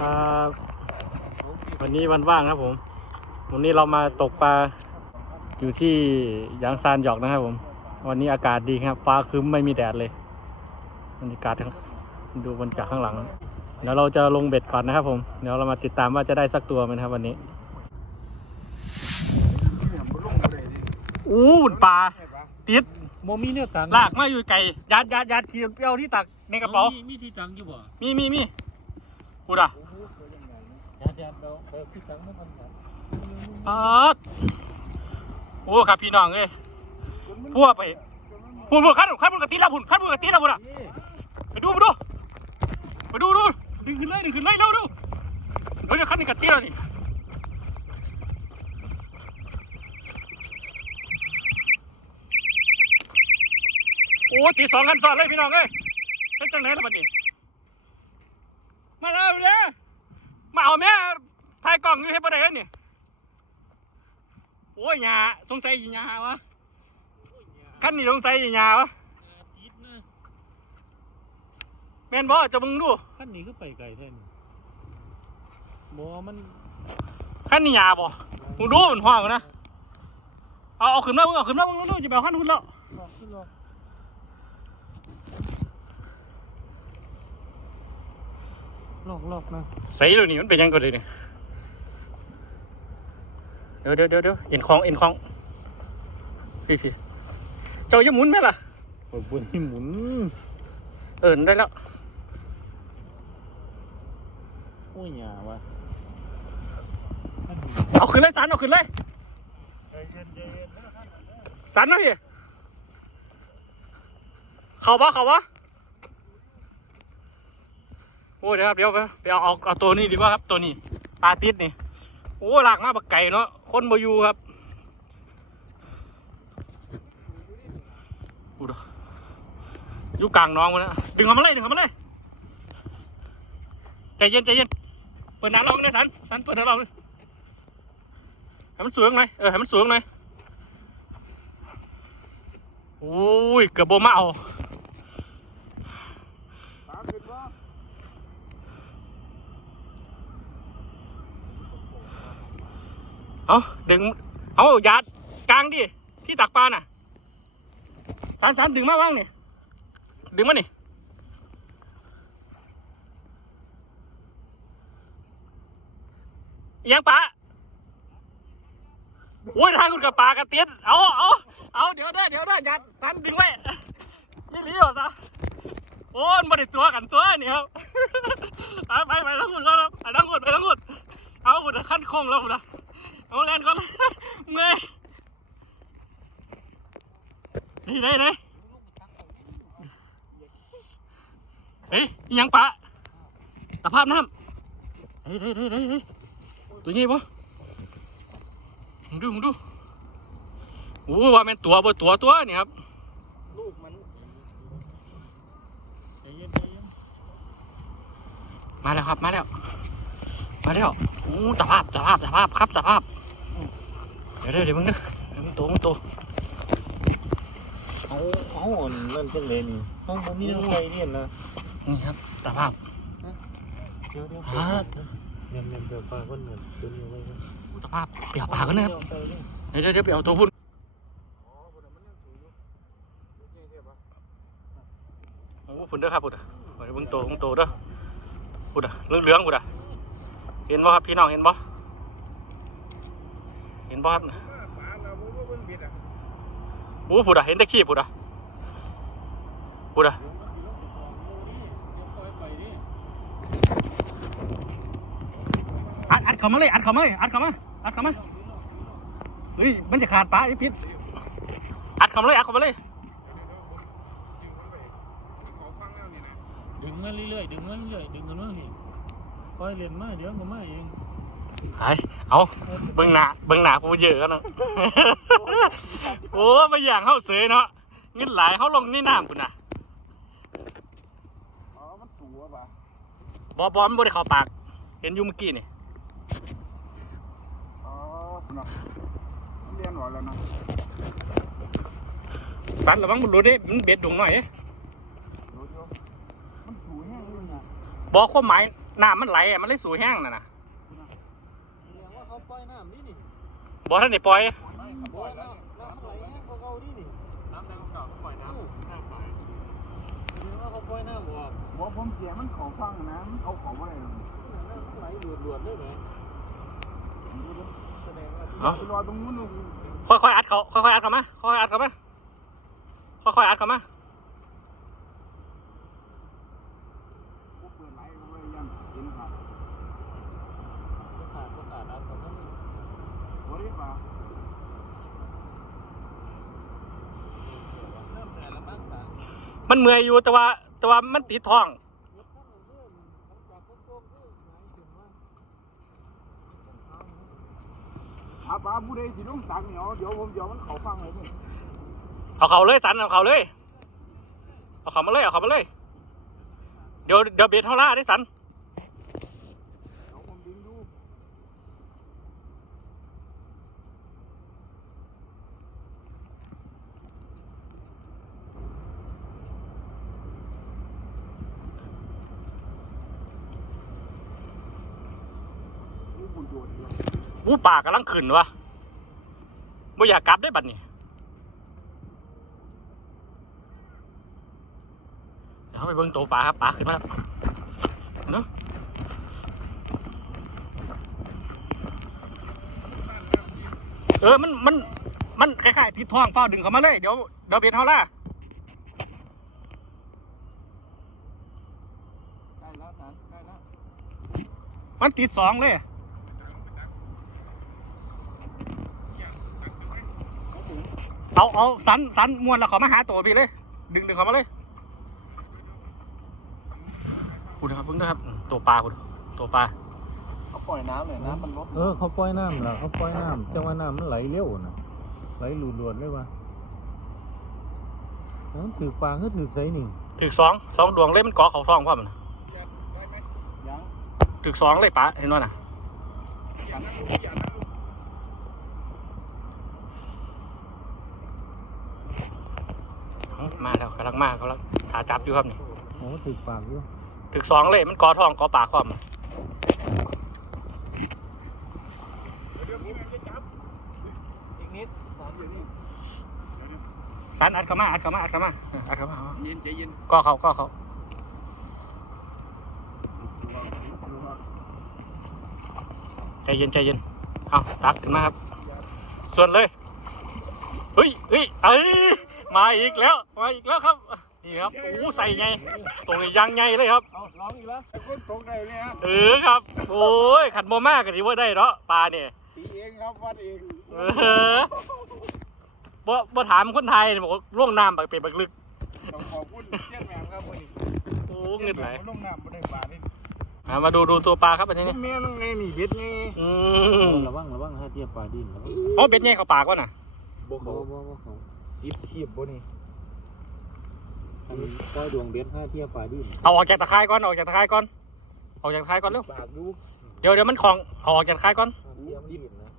ครับวันนี้วันว่างครับผม วันนี้เรามาตกปลาอยู่ที่ยางซานหยอกนะครับผม วันนี้อากาศดีครับ ฟ้าครึ้มไม่มีแดดเลยบรรยากาศทั้งดูบรรยากาศข้างหลัง เดี๋ยวเราจะลงเบ็ดก่อนนะครับผม เดี๋ยวเรามาติดตามว่าจะได้สักตัวไหมนะครับวันนี้อู้ปลาติดโมมีเนี่ยตังลากมาอยู่ไก่ยัดยัดยัดทีเปรี้ยวที่ตักในกระเป๋า มีที่ตังอยู่บ่ มีมีมีพูดอะ ยัดยัดเราเออที่ตังมันทำกันอาดโอ้ครับพี่น้องเอ้ยพัวไปพูดพูดขั้นขั้นพูดกระติแล้วพูดขั้นพูดกระติแล้วพูดอะไปดูไปดูไปดูดูดึงขึ้นเลยดึงขึ้นเลยเร็วเร็วเฮ้ยขั้นนี้กระติแล้วนี่โอ้ตีสองขั้นซ้อนเลยพี่น้องเอ้ยเฮ้ยจังไหนล่ะบัดนี้มาแล้วเด้อมาเอา แม่ถ่ายกล่องอยู่เฮ็ดบ่ได้แล้วนี่โอ้ยหยาสงสัยอีหยาวะขั้นนี้สงสัยอีหยาวะติดนะแม่นบ่จะมึงดูขั้นนี้ก็ไปไกลแท่นบ่มันขั้นนี้หยาบ่มึงดูมันห้องนะเอาเอาขึ้นมามึงเอาขึ้นมามึงดูจะไปเอาขั้นขึ้นแล้ว ลอกขึ้นลอกลอกลอกนะใส่เลยนี่มันเป็นยังไงเลยเนี่ยเดี๋ยวเดี๋ยวเดี๋ยวเดี๋ยวเอ็นคองเอ็นคองพี่พี่เจ้าอย่าหมุนไหมล่ะโอ้ยบนหมุน เอินได้แล้วโอ้ยหยาวะเอาขึ้นเลยสันเอาขึ้นเลยใจเย็นใจเย็นนะสันนะพี่ เข้าปะเข้าปะโอ้เดี๋ยวครับเดี๋ยวไปไปเอาเอาเอาตัวนี้ดีกว่าครับตัวนี้ปลาติดนี่โอ้หลากมาบักไก่เนาะคนบอยู่ครับอู้ดอยู่กลางน้องมาแล้วดึงเอามาเลยดึงเอามาเลยใจเย็นใจเย็นเปิดน้ำลองเลยสันสันเปิดน้ำลองเลยให้มันสูงหน่อยเออให้มันสูงหน่อยโอ้ยเกือบโบมาเอา เอาดึง เอายัดกลางดิ ที่ตักปลาน่ะ สานสานดึงมาบ้างนี่ ดึงมานี่อิหยังปลาโอ้ยทางคุณกับปลากระเตี้ยเอาเอาเอาเดี๋ยวได้เดี๋ยวได้อยัดสันดึงไว้ยี่หลีเหรอซะโอ้ยมันได้ตัวกันตัวนี่ครับ ไปไปไปทั้งคุณก็ครับทั้งคุณไปทั้งคุณเอาคุณขั้นโค้งแล้วคุณนะ เอาแลนก่อนเมื่อยนี่ไหนไหนเฮ้ยยังปะตะภาพน้ำเฮ้ยเฮ้ยเฮ้ยเฮ้ยตัวนี้ปะมึงดูมึงดูโอ้ว่าแม่นตัวบ่ตัวตัวนี่ครับลูกมันมาแล้วครับมาแล้ว มาแล้วโอ้ตะภาพตะภาพตะภาพครับตะภาพเดี๋ยวเดี๋ยวเดี๋ยวมึงนะเดี๋ยวมึงโตมึงโตเอาเอาอ่อนนั่นจังเลยนี่ห้องมันมีน้ำใจเนี่ยนะนี่ครับตะภาพเดี๋ยวเดี๋ยวอ่าเดี๋ยวเดี๋ยวเดี๋ยวปลาคนเหมือนตัวนี้ไว้นะโอ้ตะภาพเปียกปากกันนะครับเดี๋ยวเดี๋ยวเดี๋ยวไปเอาตัวพุ่นโอ้พุ่นเด้อครับพุ่นเด้อเดี๋ยวมึงโตมึงโตเด้อพุ่นเด้อเหลืองเหลืองๆพุ่นเด้อ เห็นบ่ครับพี่น้องเห็นบ่เห็นบ่ครับโอ้พุ่นเด้อเห็นแต่ขี้พุ่นเด้อพุ่นเด้ออัดอัดเข้ามาเลยอัดเข้ามาเลยอัดเข้ามาอัดเข้ามาเฮ้ยมันจะขาดปลาไอ้พิษอัดเข้ามาเลยอัดเข้ามาเลยดึงมาเรื่อยๆดึงมาเรื่อยๆดึงกันมานี่คอย เรียนมาเดี๋ยวก็มาเองไอ้เอาเบิ่งหน้าเบิ่งหน้ากูเยอะกันเนาะโอ้มาอย่างเข้าเสยเนาะเงินหลายเขาลงในี่น้ำคุณน่ะอ๋อมันสูงอะปะบอบอมันบ่ได้เข้าปาก เห็นอยู่เมื่อกี้นี่อ๋อเนาะมันเรียนหน่อยแล้วนะสันระวังมันหลุดเด้มันเบ็ดดุงหน่อยเด้รู้อยู่มันสูงแห้งเลยนะบอกความหมาย น้ำมันไหลอะมันเลยสูแห้งน่ะนะแสดงว่าเขาปล่อยน้ำนี่นี่บอท่านได้ปล่อยบ่น้ำน้ำมันไหลแห้งเขาเก่านี่นี่น้ำแดงเก่าเขาปล่อยน้ำน้ำปล่อยแสดงว่าเขาปล่อยน้ำบ่บอกผมเสียมันเขาฟังนะมันเอาเขาอะไรลงน้ำมันไหลหลวดๆเลยไหมแสดงว่าเอาไปรอตรงนู้นค่อยๆอัดเขาค่อยๆอัดเขามาค่อยๆอัดเขามาค่อยๆอัดเขามา กูเปิดไลน์ก็ไม่ยันเห็นครับ ขาดก็ขาดน้ำเขาต้อง บริบาน้ำแต่ละบ้านต่ามันเมื่อยอยู่แต่ว่าแต่ว่ามันติดท้อง รถข้างเรื่องหลังจากเขาโจมที่หมายถึงว่าอาบาผู้ใดสิลงสักเหนียวเดี๋ยวผมเดี๋ยวมันเขาฟังเลยนี่เอาเขาเลยสันเอาเขาเลย เอาเขามาเลยเอาเขามาเลย เดี๋ยวเดี๋ยวเบียดเท่าล่าได้สัน เดี๋ยวผมดึงดูอู้บุญโดดเลย วูป่ากำลังขึ้นวะบ่อยากกลับได้บัดนี้เดี๋ยวไปเบิ่งตัวปลาครับปลาขึ้นมาแล้วเนาะเออ มัน มัน มันคล้ายๆติดท้องเฝ้าดึงเขามาเลย เดี๋ยวเดี๋ยวเบียดเท่าล่าใกล้แล้วสันใกล้แล้วมันติดสองเลย เอาเอาสันสันมวนแล้วเขามาหาตัวพี่เลย ดึงดึงเขามาเลยคุณนะครับเพิ่งนะครับ ตัวปลาคุณตัวปลาเขาปล่อยน้ำเลยน้ำมันลดเออเขาปล่อยน้ำล่ะเขาปล่อยน้ำจังว่าน้ำมันไหลเร็วนะไหลหลุดๆเลยวะแล้วมันถือปลาก็ถือใส่หนึ่งถึกสองสองดวงเลยมันเกาะเขาท้องว่ามันยังถึกสองเลยปลาเห็นว่าน่ะ อย่านั่งลูกอย่านั่งลูก เอา มาแล้วกำลังมากำลังขาจับอยู่ครับนี่โอ้ถือปากอยู่ถึกสองเลยมันเกาะท้องเกาะปากความนเดี๋ยวพี่แม่จะจับอีกนิดสามอยู่นี่สันอัดเขามาอัดเขามาอัดเขามาเอออัดเขามาเอาเย็นใจเย็นก็เขาก็เขาใจเย็นใจเย็นเอาตักขึ้นมาครับ ส่วนเลยเฮ้ยเฮ้ยเอ้ย มาอีกแล้ว มาอีกแล้วครับ นี่ครับ โอ้ใส่ไงตัวนี้ยังไงเลยครับ เอาร้องอีกแล้วคนตกได้เลยฮะเออครับ โอ้ย ขันโมมากกันที่ว่าได้เนาะปลาเนี่ยตีเองครับวัดเองเออบ่บ่ถามคนไทยบอกว่าล่วงน้ำไปเป็นบักลึกต้องขอบคุณเชี่ยนแหม่มครับวันนี้โอ้เงินไหลลงน้ำมาได้บาทนี่อะมาดูดูตัวปลาครับอันนี้เมียน้องไงนี่เบ็ดไงอืมระวังระวังถ้าเทียบปลาดินระวังอ๋อเบ็ดไงเขาปากวะน่ะบ่บ่เขาบ่บ่เขา อิบขีบบ่นี่อันก็ดวงเบ็ดห้าเทียบปลาดินเอาออกจากตะไคร้ก่อนเอาออกจากตะไคร้ก่อนออกจากตะไคร้ก่อนเร็วปากดูเดี๋ยวเดี๋ยวมันคลองเอาออกจากตะไคร้ก่อนเทียบดินนะ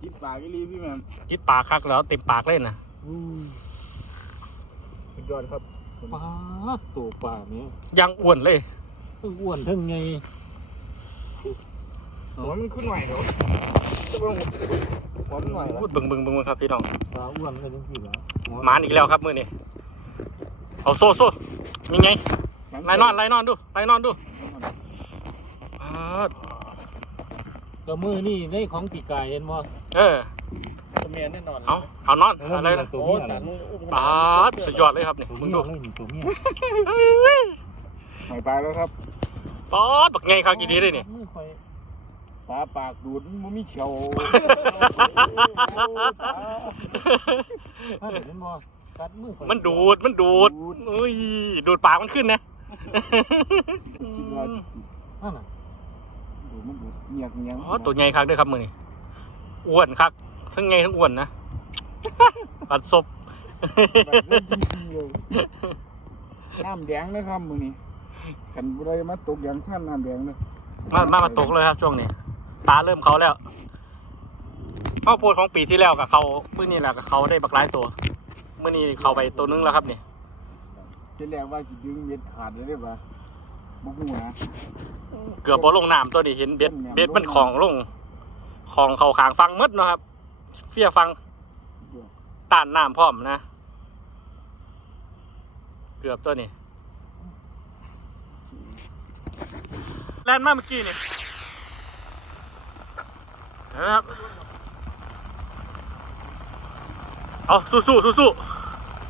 จิบปากอีลีพี่แม่มกิดปากคักแล้วเต็มปากเลยนะสุดยอดครับปลาตัวปลาเนี่ยยังอ้วนเลยอ้วนทั้งไง หัวมันขึ้นไหวเหรอหัวมันหวแล้วพูดบิ่งบิ่งบิ่งบิ่งครับพี่น้องปลาอ้วนก็จังซี่ล่ะหมานอีกแล้วครับมือนี้เอาโซ่โซ่ยังไงไล่นอนไล่นอนดูไล่นอนดูอ่าก็มือนี่ในของปีกายเห็นบ่เออเมียแน่นอนเอาเอานอนอะไรนะตัวเมียสันปาดสุดยอดเลยครับนี่ตัวมึเมีงยดูเลยนี่ตัวเมียหายไปแล้วครับปาดบักไงครับกี่ดีเลยเนี่ย ปลาปากดูดมันมีเขียวถ้าเห็นบ่กัดมือข่อยมันดูดมันดูดอุ้ยดูดปากมันขึ้นนะคิดว่านั่นน่ะดูดมันดูดเงียบเงียบอ๋อตัวใหญ่คักด้วยครับมือนี่อ้วนคักทั้งไงทั้งอ้วนนะปัดศพแบบนี้จริงๆเลยน้ำแดงนะครับมือนี้ขันบุไรมาตกอย่างขั้นน้ำแดงเลยมามามาตกเลยครับช่วงนี้ ตาเริ่มเขาแล้วข้าวโพดของปีที่แล้วกับเขามื่อนี้แหละกับเขาได้บักหลายตัวมื่อนี้เขาไปตัวนึงแล้วครับนี่จะแรกว่าสิดึงเม็ดขาดเลยได้ปะบ่ฮู้นะเกือบบ่ลงน้ำตัวนี้เห็นเบ็ดลงน้ำเบ็ดมันของลง ของเขาขางฟังหมดเนาะครับ เฟียฟังต้านน้ำพร้อมนะ เกือบตัวนี้แลนด์มาเมื่อกี้นี่ นะครับ เอาสู้สู้สู้สู้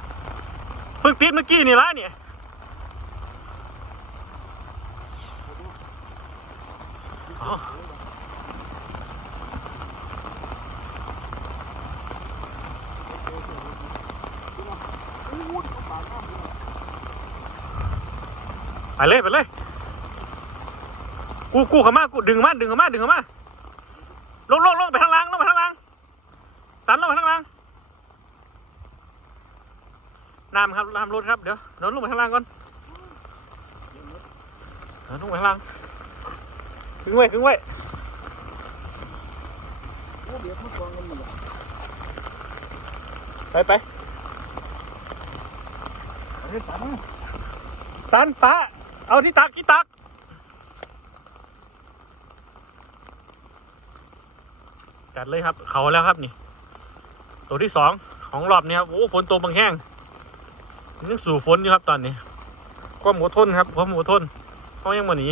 ๆเพิ่งติดเมื่อกี้นี่ละเนี่ยเอาไปเลยไปเลย กูกูเข้ามากูดึงขามาดึงเข้ามาดึงเข้ามา ลงลงลงไปทางล่างลงไปทางล่างสันลงไปทางล่างน้ำครับน้ำรถครับเดี๋ยวเดี๋ยวลงไปทางล่างก่อนเดี๋ยวลงไปทางล่างขึ้นไว้ขึ้นไว้โอ้เว่ยไปไปสันป้าเอาที่ตักที่ตัก จัดเลยครับ เขาแล้วครับนี่ ตัวที่สองของรอบนี้ครับโอ้ฝนตกบางแห้งยังสู่ฝนอยู่ครับตอนนี้ความอดทนครับความอดทนเขายังมาหนี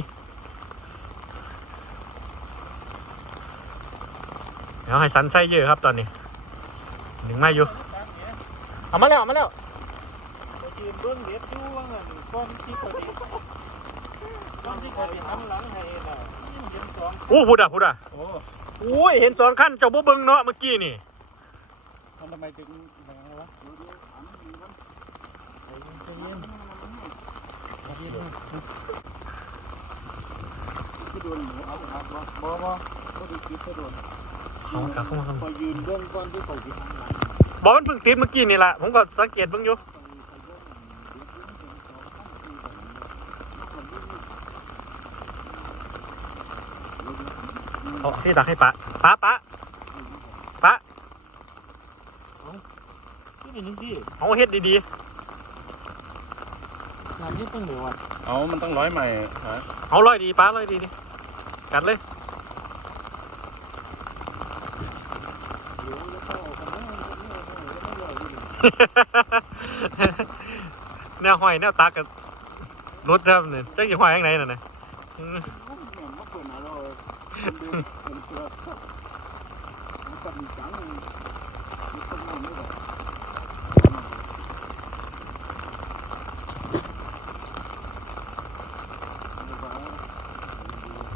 เดี๋ยวให้สันไส้เยอะครับตอนนี้หนึ่งไม่อยู่เอามาแล้วเอามาแล้วไปยืนเบื้องเด็ดอยู่ว่างั้นก้อนที่เขาดีก้อนที่เขาดีหันหลังให้น่ะเห็นสองโอ้พูดอะพูดอะโอ้โอุ้ยเห็นสองขั้นเจ้าบ่เบิงเนาะเมื่อกี้นี่มันทำไมถึงอย่างวะคือโดนหมูเอาไปครับบ่บ่บ่บ่ได้คิดซะโดนเขามาเข้ามาเข้าพอยืนเบื้องก่อนที่เขาสิหันหลังบอกมันเพิ่งติดเมื่อกี้นี่แหละผมก็สังเกตเบิ่งอยู่ เอาที่ตักให้ปะปะปะปะนี่นี่ดิเอาเฮ็ดดีงานนี้ต้องเหลือวะเอามันต้องร้อยใหม่ฮะๆเอาลอยดีปะลอยดีดิกัดเลยเดี๋ยวจะเข้าเอากันนะมันไม่เอาไม่เอาไม่เอาแนวห้อยแนวตักกับรถครับเนี่ยจักสิห้อยยังไงน่ะนะอืมเนี่ยมาเปิดหน้าเรา เดี๋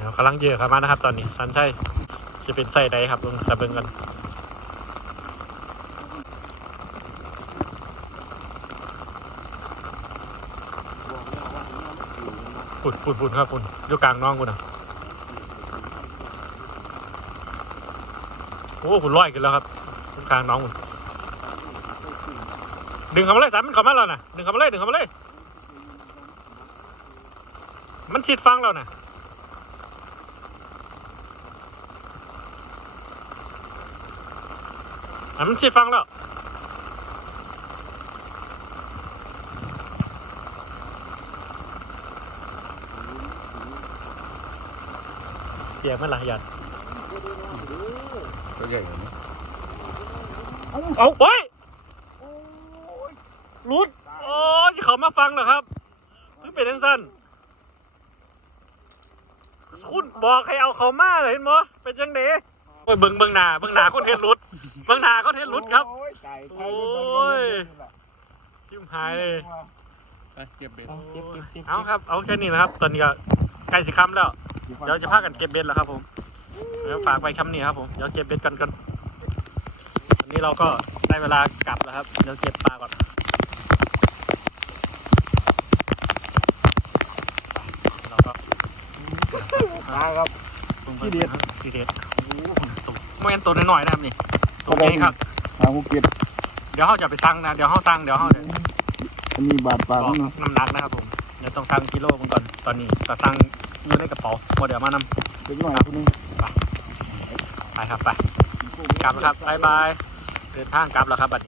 ยวกำลังเยอะครับมานะครับ ตอนนี้สันใช่จะเป็นไส้ใดครับลงตะเบิงกันฝุ่นฝุ่นฝุ่นครับฝุ่นอยู่กลางน้องกูนะ โอ้ฝุ่นลอยขึ้นแล้วครับอยู่กลางน้องคุณดึงเข้ามาเลยสามมันเข้ามาแล้วนะดึงเข้ามาเลยดึงเข้ามาเลย มันชิดฟังแล้วนะอะมันชิดฟังแล้วเปียกมันละหยัด ตัวใหญ่กว่านี้เอาเฮ้ยรุดโอ้ยเขามาฟังเหรอครับคือเป็นทั้งสั้นคุณบอกให้เอาเขามาเลยเห็นมั้เป็นจังเดโอ้ยเบิ่งเบิ่งหน้าเบิ่งหน้าคนเทศรุดเบิ่งหน้าเขาเทศรุดครับโอ้ยไก่ไก่โอ้ยจิ้มหายเลยไปเก็บเบ็ดเอาเก็บเก็บเก็บเอาครับ เอาแค่นี้นะครับ ตอนนี้ก็ใกล้สิค่ำแล้ว เดี๋ยวจะพากันเก็บเบ็ดแล้วครับผม เดี๋ยวฝากไปคำนี้ครับผมเดี๋ยวเก็บเบ็ดกันกันวันนี้เราก็ได้เวลากลับแล้วครับเดี๋ยวเก็บปลาก่อนเราก็ปลาครับขี้เด็ดทีเด็ดโอ้โหตัวไม่งั้นตัวน้อยๆนะครับนี่ตัวนี้ครับปลาภูเก็ตเดี๋ยวเขาจะไปสั่งนะเดี๋ยวเขาสั่งเดี๋ยวเขาจะอันนี้บาทปลาบอกเนาะน้ำหนักนะครับผมเดี๋ยวต้องสั่งกิโลมันก่อนตอนนี้ก็สั่งอยู่ในกระเป๋าพอเดี๋ยวมานำเป็นหน่อยคนนึง ไปครับไป กลับแล้วครับบายบาย เดินทางกลับแล้วครับบัดนี้